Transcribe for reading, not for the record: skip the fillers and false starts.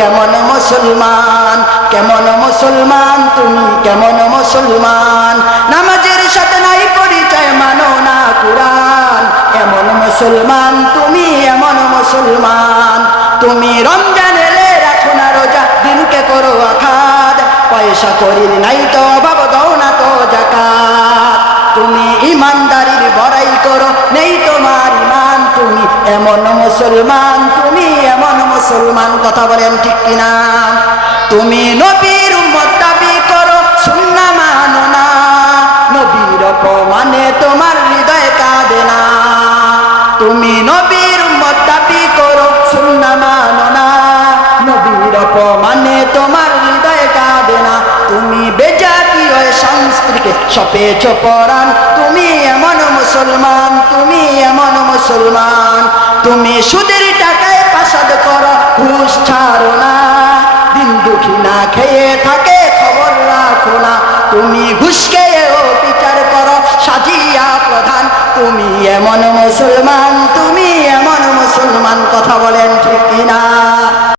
কেমন মুসলমান, কেমন মুসলমান, তুমি কেমন মুসলমান। নামাজের সাথে নাই পরিচয়, মানো না কুরআন, এমন মুসলমান তুমি, এমন মুসলমান। তুমি রমজান এলে রাখো না রোজা, দিনকে করো আখাত, পয়সা করির নাই তো অভাব, দাও না তো যাকাত। তুমি ইমানদারির বড়াই করো, নেই তোমার ইমান, তুমি এমন মুসলমান, তুমি এমন মুসলমান। কথা বলেন ঠিক কিনা? তুমি নবীর উম্মত দাবি করো, সুন্নাহ মানো না, নবীর অপমানে তোমার হৃদয় কাঁদে না। তুমি নবীর উম্মত দাবি করো, সুন্নাহ মানো না, নবীর অপমানে তোমার হৃদয় কাঁদে না। তুমি বেজাতীয় সংস্কৃতিকে সপেছ পরাণ, তুমি এমন মুসলমান, তুমি এমন মুসলমান। তুমি সুদের টাকায় পাসাদ করো, ঘুষ ছাড়ো না, দিন দুঃখী না খেয়ে থাকে খবর রাখো না। তুমি ঘুষ খেয়েও বিচার করো, সাজিয়া প্রধান, তুমি এমন মুসলমান, তুমি এমন মুসলমান। কথা বলেন ঠিক কিনা?